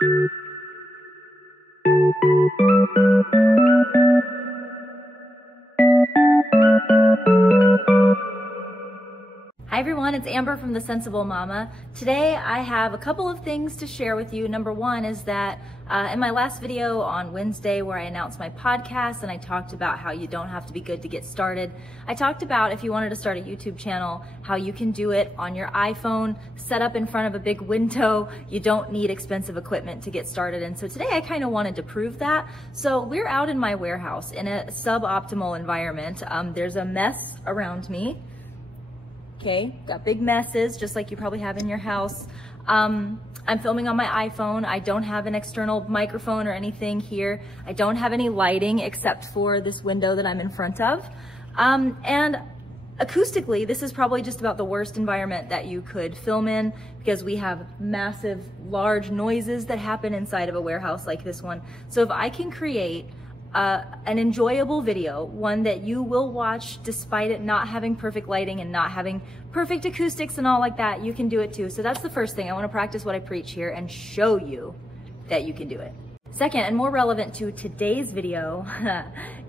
Hi everyone, it's Amber from The Sensible Mama. Today I have a couple of things to share with you. Number one is that in my last video on Wednesday where I announced my podcast and I talked about how you don't have to be good to get started, I talked about if you wanted to start a YouTube channel, how you can do it on your iPhone, set up in front of a big window. You don't need expensive equipment to get started. And so today I kind of wanted to prove that. So we're out in my warehouse in a suboptimal environment. There's a mess around me. Okay, got big messes, just like you probably have in your house. I'm filming on my iPhone. I don't have an external microphone or anything here. I don't have any lighting except for this window that I'm in front of. And acoustically, this is probably just about the worst environment that you could film in because we have massive, large noises that happen inside of a warehouse like this one. So if I can create an enjoyable video, one that you will watch despite it not having perfect lighting and not having perfect acoustics and all like that, you can do it too. So that's the first thing. I want to practice what I preach here and show you that you can do it. Second, and more relevant to today's video,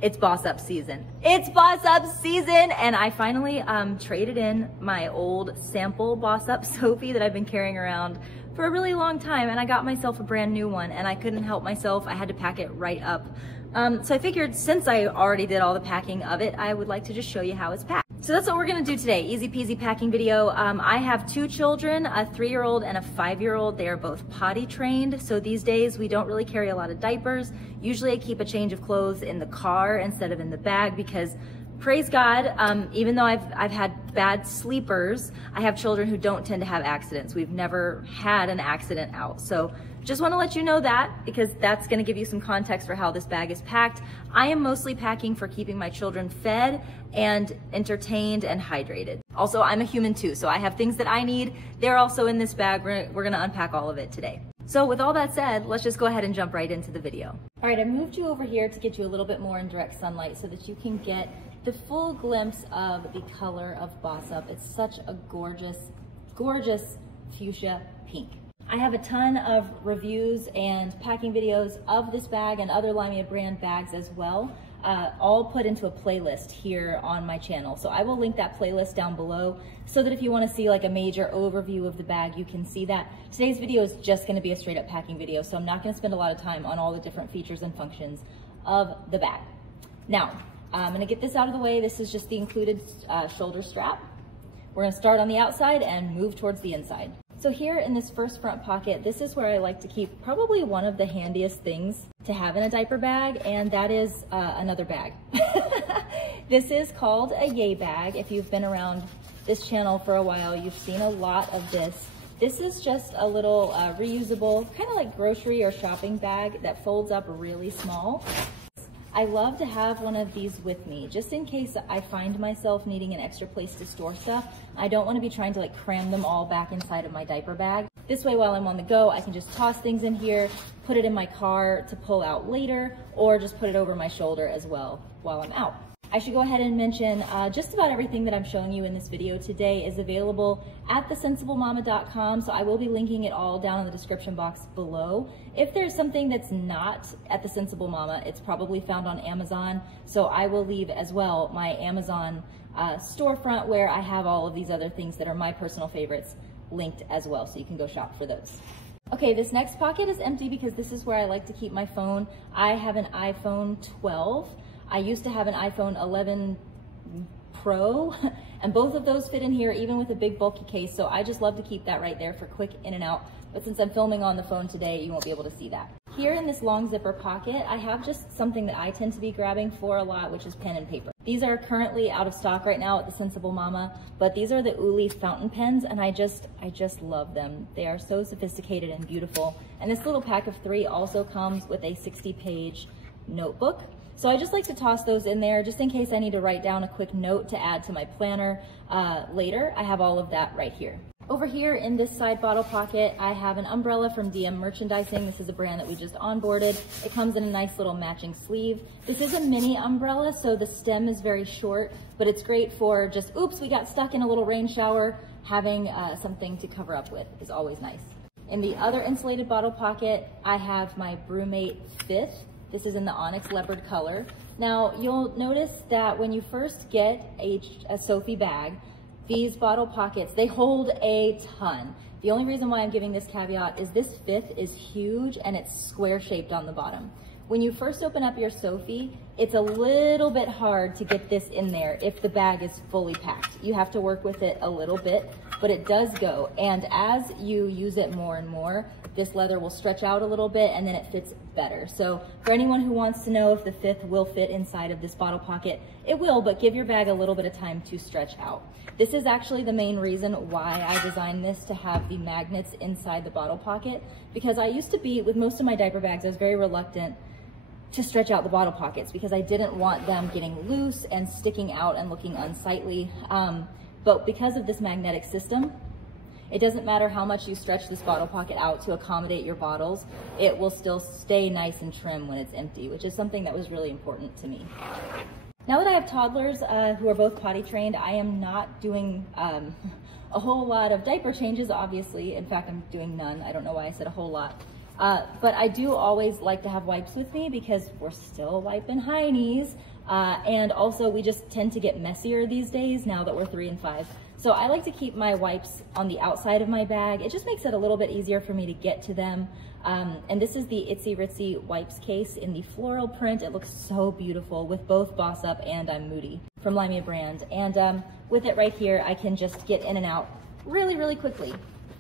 it's boss up season. It's boss up season, and I finally traded in my old sample boss up Sophie that I've been carrying around for a really long time, and I got myself a brand new one, and I couldn't help myself. I had to pack it right up. So I figured since I already did all the packing of it, I would like to just show you how it's packed. So that's what we're gonna do today, easy peasy packing video. I have two children, a 3-year-old and a 5-year-old. They are both potty trained. So these days we don't really carry a lot of diapers. Usually I keep a change of clothes in the car instead of in the bag because praise God, even though I've had bad sleepers, I have children who don't tend to have accidents. We've never had an accident out. So just want to let you know that because that's going to give you some context for how this bag is packed. I am mostly packing for keeping my children fed and entertained and hydrated. Also, I'm a human too, so I have things that I need. They're also in this bag. We're going to unpack all of it today. So with all that said, let's just go ahead and jump right into the video. All right, I moved you over here to get you a little bit more in direct sunlight so that you can get the full glimpse of the color of Boss Up. It's such a gorgeous, gorgeous fuchsia pink. I have a ton of reviews and packing videos of this bag and other LYMIA brand bags as well, all put into a playlist here on my channel. So I will link that playlist down below so that if you want to see like a major overview of the bag, you can see that. Today's video is just going to be a straight up packing video, so I'm not going to spend a lot of time on all the different features and functions of the bag. Now, I'm going to get this out of the way. This is just the included shoulder strap. We're going to start on the outside and move towards the inside. So here in this first front pocket, this is where I like to keep probably one of the handiest things to have in a diaper bag, and that is another bag. This is called a yay bag. If you've been around this channel for a while, you've seen a lot of this. This is just a little reusable, kind of like grocery or shopping bag that folds up really small. I love to have one of these with me, just in case I find myself needing an extra place to store stuff. I don't want to be trying to like cram them all back inside of my diaper bag. This way, while I'm on the go, I can just toss things in here, put it in my car to pull out later, or just put it over my shoulder as well while I'm out. I should go ahead and mention just about everything that I'm showing you in this video today is available at thesensiblemama.com, so I will be linking it all down in the description box below. If there's something that's not at The Sensible Mama, it's probably found on Amazon, so I will leave as well my Amazon storefront where I have all of these other things that are my personal favorites linked as well, so you can go shop for those. Okay, this next pocket is empty because this is where I like to keep my phone. I have an iPhone 12. I used to have an iPhone 11 Pro, and both of those fit in here, even with a big bulky case, so I just love to keep that right there for quick in and out. But since I'm filming on the phone today, you won't be able to see that. Here in this long zipper pocket, I have just something that I tend to be grabbing for a lot, which is pen and paper. These are currently out of stock right now at The Sensible Mama, but these are the Uli fountain pens, and I just love them. They are so sophisticated and beautiful. And this little pack of 3 also comes with a 60-page notebook. So I just like to toss those in there just in case I need to write down a quick note to add to my planner later. I have all of that right here. Over here in this side bottle pocket, I have an umbrella from DM Merchandising. This is a brand that we just onboarded. It comes in a nice little matching sleeve. This is a mini umbrella, so the stem is very short, but it's great for just, oops, we got stuck in a little rain shower. Having something to cover up with is always nice. In the other insulated bottle pocket, I have my Brewmate 5th. This is in the Onyx Leopard color. Now, you'll notice that when you first get a Sophie bag, these bottle pockets, they hold a ton. The only reason why I'm giving this caveat is this 5th is huge and it's square shaped on the bottom. When you first open up your Sophie, it's a little bit hard to get this in there if the bag is fully packed. You have to work with it a little bit, but it does go. And as you use it more and more, this leather will stretch out a little bit and then it fits better. So for anyone who wants to know if the 5th will fit inside of this bottle pocket, it will, but give your bag a little bit of time to stretch out. This is actually the main reason why I designed this to have the magnets inside the bottle pocket, because I used to be, with most of my diaper bags, I was very reluctant to stretch out the bottle pockets because I didn't want them getting loose and sticking out and looking unsightly. But because of this magnetic system, it doesn't matter how much you stretch this bottle pocket out to accommodate your bottles, it will still stay nice and trim when it's empty, which is something that was really important to me. Now that I have toddlers who are both potty trained, I am not doing a whole lot of diaper changes, obviously. In fact, I'm doing none. I don't know why I said a whole lot. But I do always like to have wipes with me because we're still wiping heinies. And also we just tend to get messier these days now that we're 3 and 5. So I like to keep my wipes on the outside of my bag. It just makes it a little bit easier for me to get to them. And this is the Itsy Ritsy wipes case in the floral print. It looks so beautiful with both Boss Up and I'm Moody from LYMIA brand. And with it right here, I can just get in and out really, really quickly.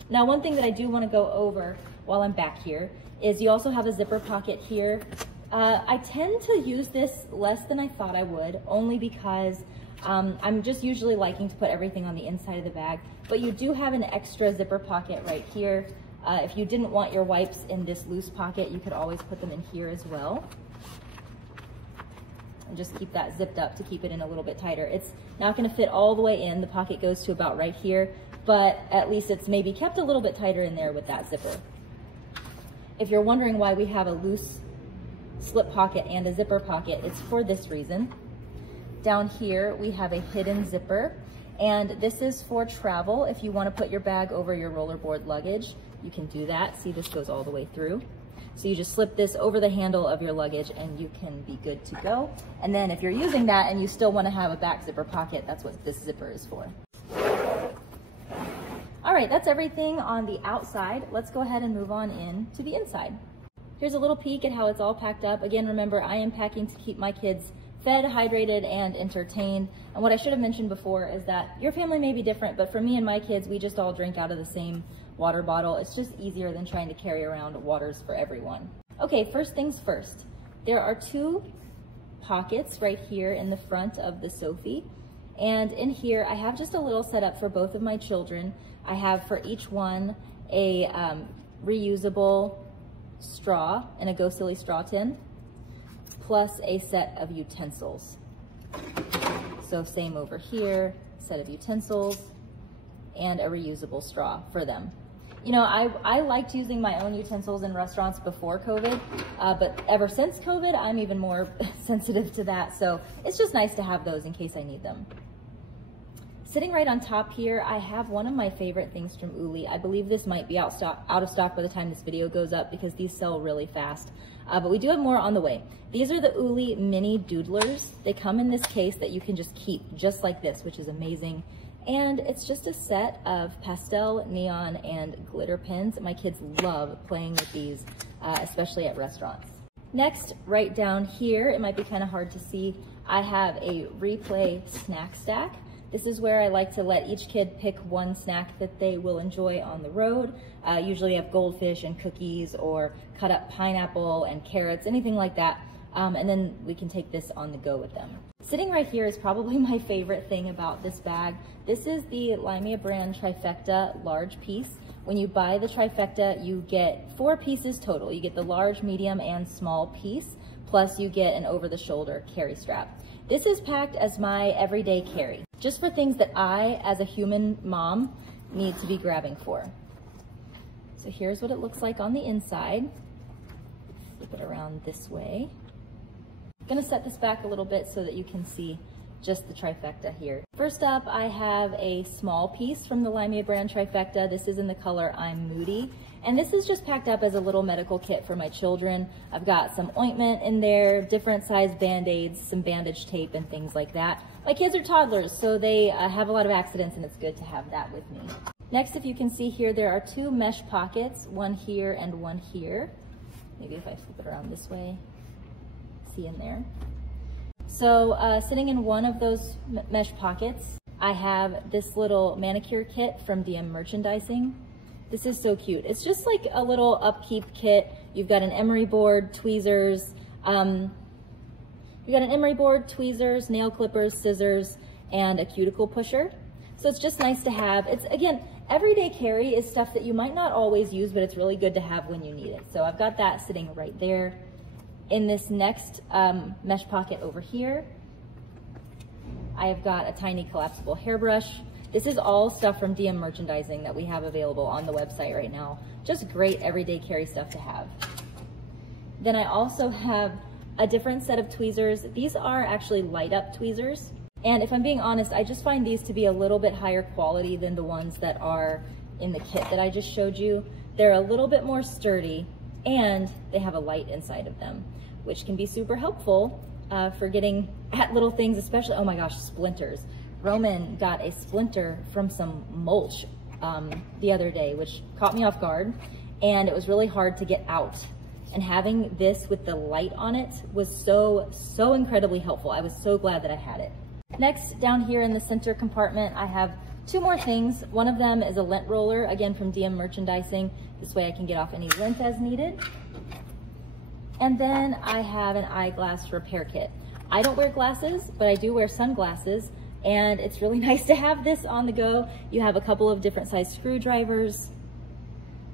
Now, one thing that I do want to go over while I'm back here is you also have a zipper pocket here. I tend to use this less than I thought I would, only because I'm just usually liking to put everything on the inside of the bag, but you do have an extra zipper pocket right here. If you didn't want your wipes in this loose pocket, you could always put them in here as well. And just keep that zipped up to keep it in a little bit tighter. It's not gonna fit all the way in. The pocket goes to about right here, but at least it's maybe kept a little bit tighter in there with that zipper. If you're wondering why we have a loose slip pocket and a zipper pocket, it's for this reason. Down here, we have a hidden zipper, and this is for travel. If you want to put your bag over your rollerboard luggage, you can do that. See, this goes all the way through. So you just slip this over the handle of your luggage and you can be good to go. And then if you're using that and you still want to have a back zipper pocket, that's what this zipper is for. All right, that's everything on the outside. Let's go ahead and move on in to the inside. Here's a little peek at how it's all packed up. Again, remember, I am packing to keep my kids fed, hydrated, and entertained. And what I should have mentioned before is that your family may be different, but for me and my kids, we just all drink out of the same water bottle. It's just easier than trying to carry around waters for everyone. Okay, first things first. There are 2 pockets right here in the front of the Sophie. And in here, I have just a little setup for both of my children. I have for each one a reusable straw in a Go Silly straw tin, plus a set of utensils. So same over here, set of utensils and a reusable straw for them. You know, I liked using my own utensils in restaurants before COVID, but ever since COVID, I'm even more sensitive to that. So it's just nice to have those in case I need them. Sitting right on top here, I have one of my favorite things from Uli. I believe this might be out of stock by the time this video goes up because these sell really fast. But we do have more on the way. These are the Uli Mini Doodlers. They come in this case that you can just keep just like this, which is amazing. And it's just a set of pastel, neon, and glitter pens. My kids love playing with these, especially at restaurants. Next, right down here, it might be kind of hard to see, I have a Replay snack stack. This is where I like to let each kid pick one snack that they will enjoy on the road. Usually I have goldfish and cookies or cut up pineapple and carrots, anything like that. And then we can take this on the go with them. Sitting right here is probably my favorite thing about this bag. This is the LYMIA brand Trifecta large piece. When you buy the Trifecta, you get 4 pieces total. You get the large, medium, and small piece, plus you get an over-the-shoulder carry strap. This is packed as my everyday carry, just for things that I, as a human mom, need to be grabbing for. So here's what it looks like on the inside. Flip it around this way. I'm gonna set this back a little bit so that you can see just the trifecta here. First up, I have a small piece from the LYMIA brand trifecta. This is in the color I'm Moody. And this is just packed up as a little medical kit for my children. I've got some ointment in there, different size Band-Aids, some bandage tape and things like that. My kids are toddlers, so they have a lot of accidents, and it's good to have that with me. Next, if you can see here, there are 2 mesh pockets, one here and one here. Maybe if I flip it around this way, see in there. So sitting in one of those mesh pockets, I have this little manicure kit from DM Merchandising. This is so cute. It's just like a little upkeep kit. You've got an emery board, tweezers, nail clippers, scissors, and a cuticle pusher. So it's just nice to have. It's, again, everyday carry is stuff that you might not always use, but it's really good to have when you need it. So I've got that sitting right there. In this next mesh pocket over here, I have got a tiny collapsible hairbrush. This is all stuff from DM Merchandising that we have available on the website right now. Just great everyday carry stuff to have. Then I also have a different set of tweezers. These are actually light up tweezers. And if I'm being honest, I just find these to be a little bit higher quality than the ones that are in the kit that I just showed you. They're a little bit more sturdy and they have a light inside of them, which can be super helpful for getting at little things, especially, oh my gosh, splinters. Roman got a splinter from some mulch the other day, which caught me off guard, and it was really hard to get out. And having this with the light on it was so incredibly helpful. I was so glad that I had it. Next, down here in the center compartment, I have 2 more things. One of them is a lint roller, again from DM Merchandising. This way I can get off any lint as needed. And then I have an eyeglass repair kit. I don't wear glasses, but I do wear sunglasses, and it's really nice to have this on the go. You have a couple of different size screwdrivers,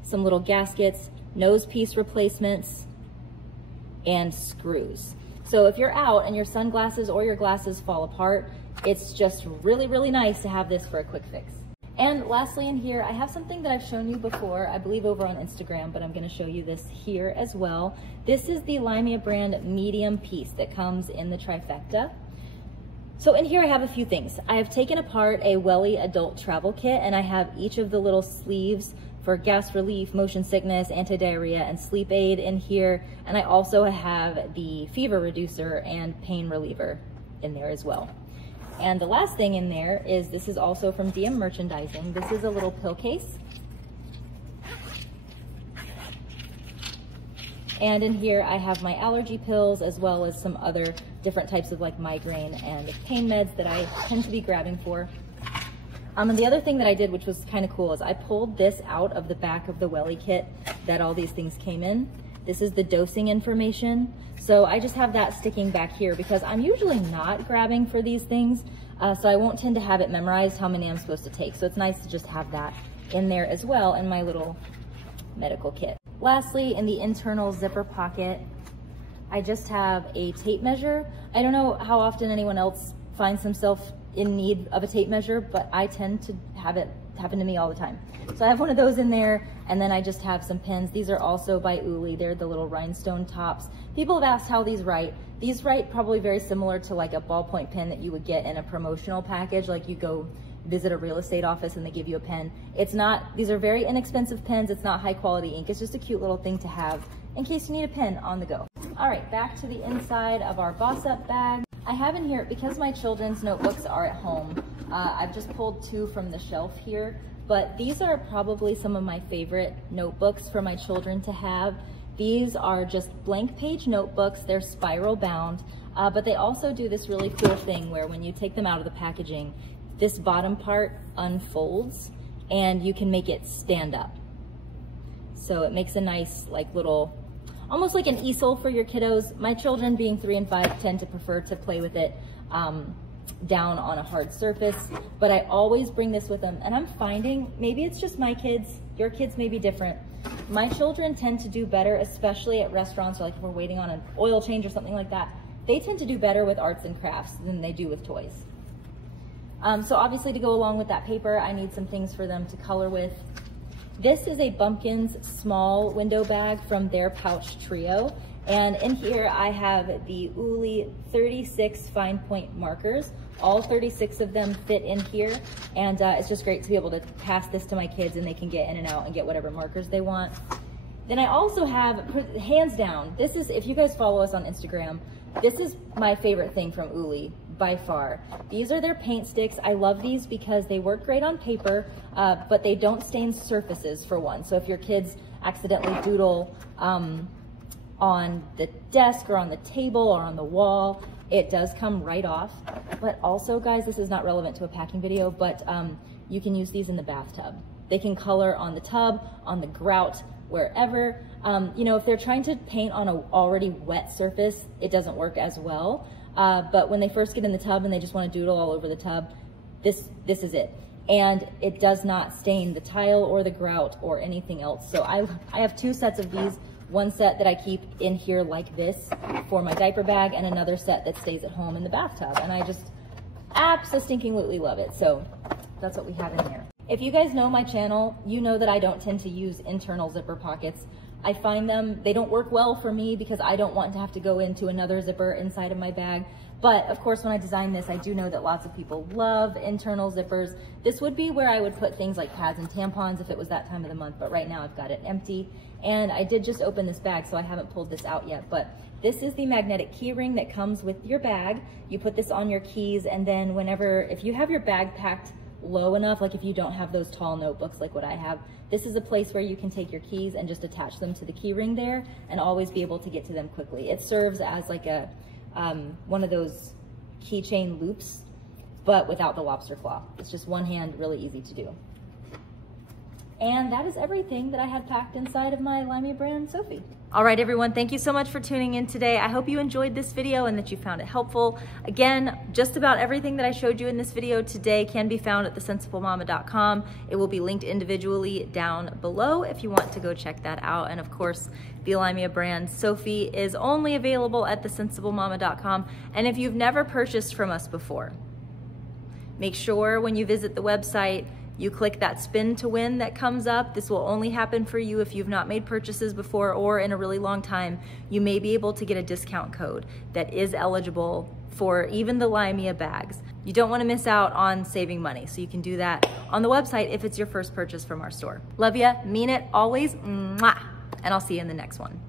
some little gaskets, nose piece replacements, and screws. So if you're out and your sunglasses or your glasses fall apart, it's just really nice to have this for a quick fix. And lastly in here, I have something that I've shown you before, I believe over on Instagram, but I'm gonna show you this here as well. This is the LYMIA brand medium piece that comes in the trifecta. So in here I have a few things. I have taken apart a Welly adult travel kit, and I have each of the little sleeves for gas relief, motion sickness, anti-diarrhea, and sleep aid in here. And I also have the fever reducer and pain reliever in there as well. And the last thing in there is, this is also from DM Merchandising. This is a little pill case. And in here I have my allergy pills, as well as some other different types of like migraine and pain meds that I tend to be grabbing for. And the other thing that I did, which was kind of cool, is I pulled this out of the back of the Welly kit that all these things came in. This is the dosing information. So I just have that sticking back here because I'm usually not grabbing for these things. So I won't tend to have it memorized how many I'm supposed to take. So it's nice to just have that in there as well in my little medical kit. Lastly, in the internal zipper pocket, I just have a tape measure. I don't know how often anyone else finds themselves in need of a tape measure, but I tend to have it happen to me all the time. So I have one of those in there, and then I just have some pins. These are also by Uli. They're the little rhinestone tops. People have asked how these write. These write probably very similar to like a ballpoint pen that you would get in a promotional package, like you go visit a real estate office and they give you a pen. It's not, these are very inexpensive pens. It's not high quality ink. It's just a cute little thing to have in case you need a pen on the go. All right, back to the inside of our Boss Up bag. I have in here, because my children's notebooks are at home, I've just pulled 2 from the shelf here, but these are probably some of my favorite notebooks for my children to have. These are just blank page notebooks. They're spiral bound, but they also do this really cool thing where when you take them out of the packaging, this bottom part unfolds and you can make it stand up. So it makes a nice like little, almost like an easel for your kiddos. My children, being 3 and 5, tend to prefer to play with it down on a hard surface, but I always bring this with them. And I'm finding, maybe it's just my kids, your kids may be different. My children tend to do better, especially at restaurants, or like if we're waiting on an oil change or something like that. They tend to do better with arts and crafts than they do with toys. So obviously, to go along with that paper, I need some things for them to color with. This is a Bumpkins small window bag from their pouch trio. And in here I have the Uli 36 fine point markers. All 36 of them fit in here, and it's just great to be able to pass this to my kids and they can get in and out and get whatever markers they want. Then I also have, hands down, this is, if you guys follow us on Instagram, this is my favorite thing from Uli by far. These are their paint sticks. I love these because they work great on paper, but they don't stain surfaces for one. So if your kids accidentally doodle on the desk or on the table or on the wall, it does come right off. But also, guys, this is not relevant to a packing video, but you can use these in the bathtub. They can color on the tub, on the grout, wherever. You know, if they're trying to paint on an already wet surface, it doesn't work as well. But when they first get in the tub and they just want to doodle all over the tub, this is it. And it does not stain the tile or the grout or anything else. So I have 2 sets of these. One set that I keep in here like this for my diaper bag, and another set that stays at home in the bathtub. And I just absolutely love it. So that's what we have in here. If you guys know my channel, you know that I don't tend to use internal zipper pockets. I find them, they don't work well for me because I don't want to have to go into another zipper inside of my bag. But of course, when I designed this, I do know that lots of people love internal zippers. This would be where I would put things like pads and tampons if it was that time of the month, but right now I've got it empty. And I did just open this bag, so I haven't pulled this out yet, but this is the magnetic key ring that comes with your bag. You put this on your keys, and then if you have your bag packed low enough, like if you don't have those tall notebooks like what I have, this is a place where you can take your keys and just attach them to the key ring there and always be able to get to them quickly. It serves as like a one of those keychain loops, but without the lobster claw. It's just one hand, really easy to do. And that is everything that I had packed inside of my LYMIA brand Sophie. All right, everyone, thank you so much for tuning in today. I hope you enjoyed this video and that you found it helpful. Again, just about everything that I showed you in this video today can be found at thesensiblymama.com. It will be linked individually down below if you want to go check that out. And of course, the LYMIA brand Sophie is only available at thesensiblymama.com. And if you've never purchased from us before, make sure when you visit the website, you click that spin to win that comes up. This will only happen for you if you've not made purchases before or in a really long time. You may be able to get a discount code that is eligible for even the LYMIA bags. You don't want to miss out on saving money, so you can do that on the website if it's your first purchase from our store. Love ya, mean it always, mwah, and I'll see you in the next one.